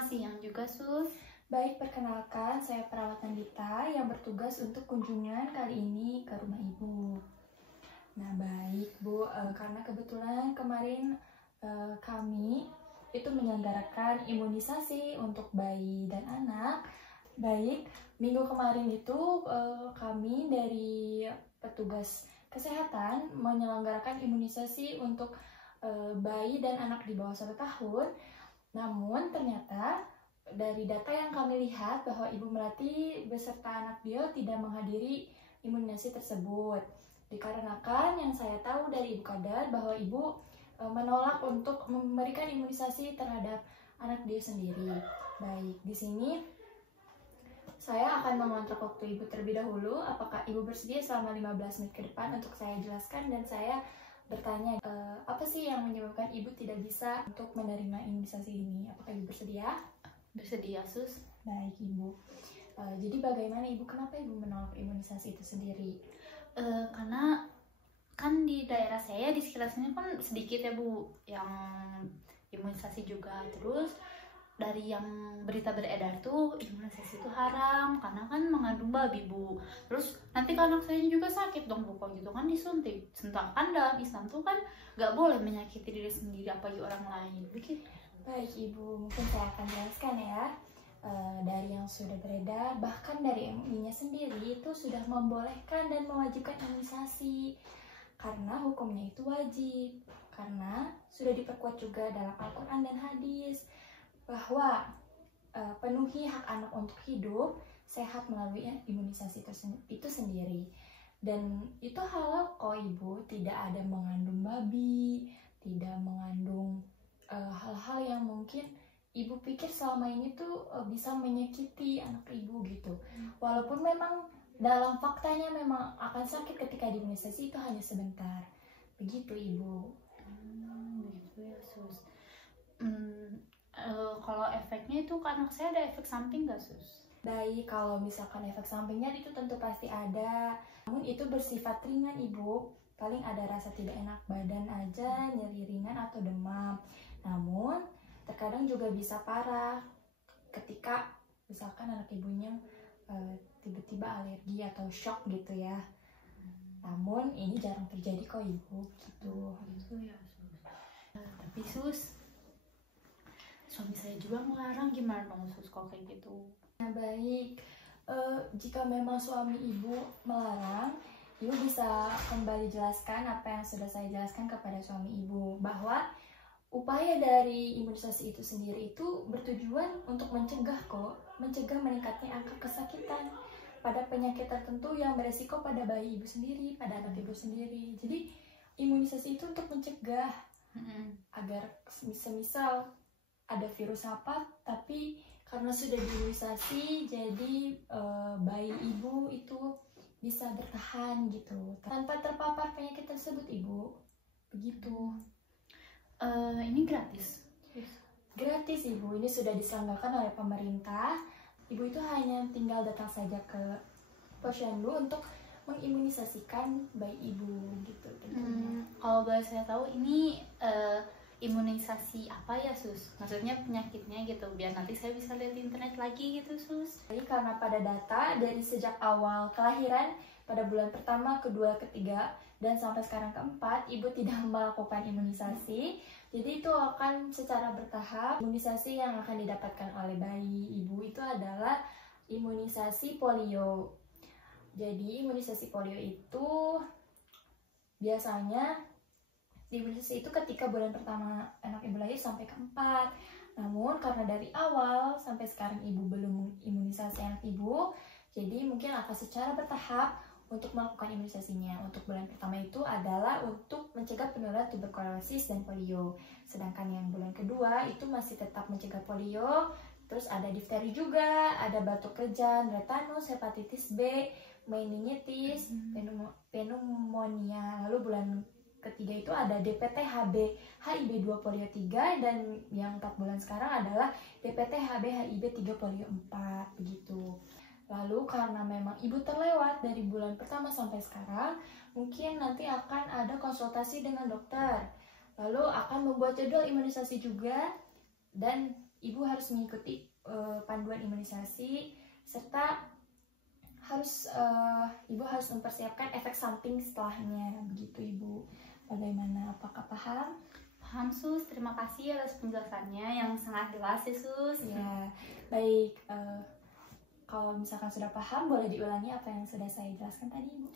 Selamat siang juga, Sus. Baik, perkenalkan saya perawat Nandita yang bertugas untuk kunjungan kali ini ke rumah Ibu. Nah, baik Bu, karena kebetulan kemarin kami itu menyelenggarakan imunisasi untuk bayi dan anak. Baik, minggu kemarin itu kami dari petugas kesehatan menyelenggarakan imunisasi untuk bayi dan anak di bawah 1 tahun. Namun ternyata dari data yang kami lihat bahwa Ibu Melati beserta anak dia tidak menghadiri imunisasi tersebut. Dikarenakan yang saya tahu dari Ibu Kadar bahwa Ibu menolak untuk memberikan imunisasi terhadap anak dia sendiri. Baik, di sini saya akan mengontrak waktu Ibu terlebih dahulu. Apakah Ibu bersedia selama 15 menit ke depan untuk saya jelaskan dan saya bertanya apa sih yang menyebabkan Ibu tidak bisa untuk menerima imunisasi ini? Apakah Ibu bersedia? Bersedia, Sus. Baik, Ibu. Jadi bagaimana Ibu, kenapa Ibu menolak imunisasi itu sendiri? Karena kan di daerah saya, di sekitar sini kan sedikit ya Bu yang imunisasi juga. Terus dari yang berita beredar tuh imunisasi itu haram karena kan mengandung babi Bu. Terus nanti kan anak saya juga sakit dong Bu, kalau gitu kan disuntik. Sedangkan dalam Islam tuh kan nggak boleh menyakiti diri sendiri apalagi orang lain begitu. Baik Ibu, mungkin saya akan jelaskan ya. Dari yang sudah beredar, bahkan dari MUI-nya sendiri itu sudah membolehkan dan mewajibkan imunisasi karena hukumnya itu wajib, karena sudah diperkuat juga dalam Al-Quran dan hadis bahwa penuhi hak anak untuk hidup sehat melalui imunisasi itu sendiri. Dan itu halal kok Ibu, tidak ada mengandung babi, tidak mengandung hal-hal yang mungkin Ibu pikir selama ini tuh bisa menyakiti anak Ibu gitu. Walaupun memang dalam faktanya memang akan sakit ketika diimunisasi itu hanya sebentar. Begitu Ibu. Begitu ya Sus. Kalau efeknya itu ke anak saya ada efek samping nggak Sus? Baik, kalau misalkan efek sampingnya itu tentu pasti ada. Namun itu bersifat ringan Ibu. Paling ada rasa tidak enak badan aja, nyeri ringan atau demam. Namun terkadang juga bisa parah ketika misalkan anak ibunya tiba-tiba alergi atau shock gitu ya. Namun ini jarang terjadi kok Ibu gitu. Gitu ya Sus. Tapi Sus, suami saya juga melarang, gimana dong Sus kalau kayak gitu? Nah baik, jika memang suami Ibu melarang, Ibu bisa kembali jelaskan apa yang sudah saya jelaskan kepada suami Ibu, bahwa upaya dari imunisasi itu sendiri itu bertujuan untuk mencegah meningkatnya angka kesakitan pada penyakit tertentu yang beresiko pada bayi Ibu sendiri, pada anak Ibu sendiri. Jadi imunisasi itu untuk mencegah agar semisal ada virus apa, tapi karena sudah diimunisasi jadi bayi Ibu itu bisa bertahan gitu tanpa terpapar penyakit tersebut Ibu. Begitu. Ini gratis? Gratis Ibu, ini sudah diselenggarakan oleh pemerintah. Ibu itu hanya tinggal datang saja ke posyandu untuk mengimunisasikan bayi Ibu gitu tentunya. Kalau boleh saya tahu ini imunisasi apa ya Sus? Maksudnya penyakitnya gitu, biar nanti saya bisa lihat di internet lagi gitu Sus. Jadi karena pada data dari sejak awal kelahiran pada bulan pertama, kedua, ketiga, dan sampai sekarang keempat, Ibu tidak melakukan imunisasi. Jadi itu akan secara bertahap. Imunisasi yang akan didapatkan oleh bayi Ibu itu adalah imunisasi polio. Jadi imunisasi polio itu biasanya imunisasi itu ketika bulan pertama anak Ibu lahir sampai keempat. Namun karena dari awal sampai sekarang Ibu belum imunisasi anak Ibu, jadi mungkin akan secara bertahap untuk melakukan imunisasinya. Untuk bulan pertama itu adalah untuk mencegah penularan tuberkulosis dan polio. Sedangkan yang bulan kedua itu masih tetap mencegah polio. Terus ada difteri juga, ada batuk rejan, tetanus, hepatitis B, meningitis, pneumonia. Lalu bulan ketiga itu ada DPT HB HIB 2 polio 3, dan yang 4 bulan sekarang adalah DPT HB HIB 3 polio 4 begitu. Lalu karena memang Ibu terlewat dari bulan pertama sampai sekarang, mungkin nanti akan ada konsultasi dengan dokter. Lalu akan membuat jadwal imunisasi juga, dan Ibu harus mengikuti panduan imunisasi serta Ibu harus mempersiapkan efek samping setelahnya. Begitu Ibu. Bagaimana? Apakah paham? Paham Sus, terima kasih atas penjelasannya yang sangat jelas ya Sus. Ya, baik. Kalau misalkan sudah paham, boleh diulangi apa yang sudah saya jelaskan tadi Ibu.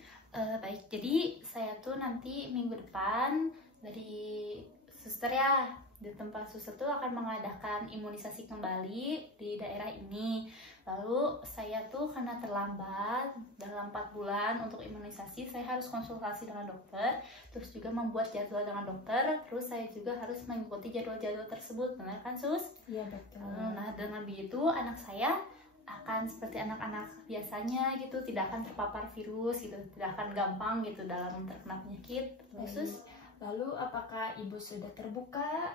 Baik, jadi saya tuh nanti minggu depan dari suster ya, di tempat suster tuh akan mengadakan imunisasi kembali di daerah ini. Lalu saya tuh karena terlambat dalam 4 bulan untuk imunisasi, saya harus konsultasi dengan dokter, terus juga membuat jadwal dengan dokter, terus saya juga harus mengikuti jadwal-jadwal tersebut, benar kan Sus? Iya betul. Nah dengan begitu anak saya akan seperti anak-anak biasanya gitu, tidak akan terpapar virus gitu, tidak akan gampang gitu dalam terkena penyakit. Sus. Lalu apakah Ibu sudah terbuka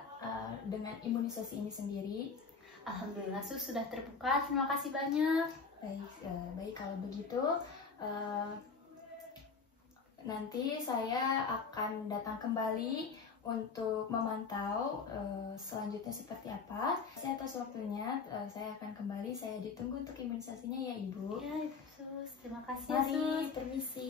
dengan imunisasi ini sendiri? Alhamdulillah Sus sudah terbuka, terima kasih banyak. Baik kalau begitu nanti saya akan datang kembali untuk memantau selanjutnya seperti apa. Saya atas waktunya, saya akan kembali. Saya ditunggu untuk imunisasinya ya Ibu. Ya Ibu Sus, terima kasih. Mari, Sus. permisi.